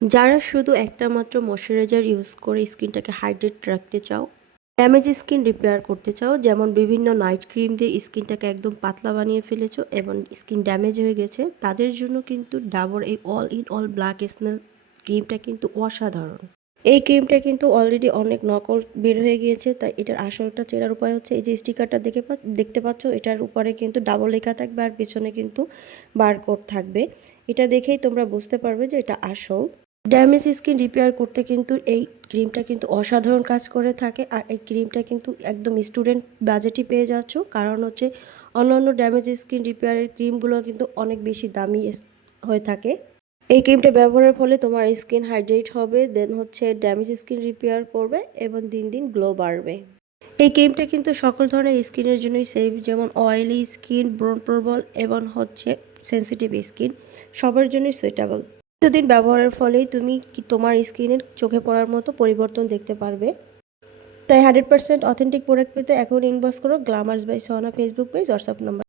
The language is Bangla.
যারা শুধু একটা মাত্র ময়শ্চারাইজার ইউজ করে স্কিনটাকে হাইড্রেট রাখতে চাও, ড্যামেজ স্কিন রিপেয়ার করতে চাও, যেমন বিভিন্ন নাইট ক্রিম দিয়ে স্কিনটাকে একদম পাতলা বানিয়ে ফেলেছো এবং স্কিন ড্যামেজ হয়ে গেছে, তাদের জন্য কিন্তু ডাবর এই all in all black snail ক্রিমটা কিন্তু অসাধারণ। এই ক্রিমটা কিন্তু অলরেডি অনেক নকল বের হয়ে গিয়েছে, তাই এটার আসলটা চেনার উপায় হচ্ছে এই যে স্টিকারটা দেখতে পাচ্ছ, এটার উপরে কিন্তু ডাবল লেখা থাকবে আর পেছনে কিন্তু বারকোড থাকবে। এটা দেখেই তোমরা বুঝতে পারবে যে এটা আসল। ড্যামেজ স্কিন রিপেয়ার করতে কিন্তু এই ক্রিমটা কিন্তু অসাধারণ কাজ করে থাকে। আর এই ক্রিমটা কিন্তু একদম স্টুডেন্ট বাজেটই পেয়ে যাচ্ছ, কারণ হচ্ছে অন্যান্য ড্যামেজ স্কিন রিপেয়ারের ক্রিমগুলো কিন্তু অনেক বেশি দামি হয়ে থাকে। এই ক্রিমটা ব্যবহারের ফলে তোমার স্কিন হাইড্রেট হবে, দেন হচ্ছে ড্যামেজ স্কিন রিপেয়ার করবে এবং দিন দিন গ্লো বাড়বে। এই ক্রিমটা কিন্তু সকল ধরনের স্কিনের জন্যই সেফ, যেমন অয়েলি স্কিন, ব্রণ প্রবল এবং হচ্ছে সেন্সিটিভ স্কিন, সবার জন্যই সুইটেবল। কিছুদিন ব্যবহারের ফলেই তুমি তোমার স্কিনের চোখে পড়ার মতো পরিবর্তন দেখতে পারবে। তাই 100% অথেন্টিক প্রোডাক্ট পেতে এখন ইনবক্স করো Glamours by Sohana Facebook page, WhatsApp number.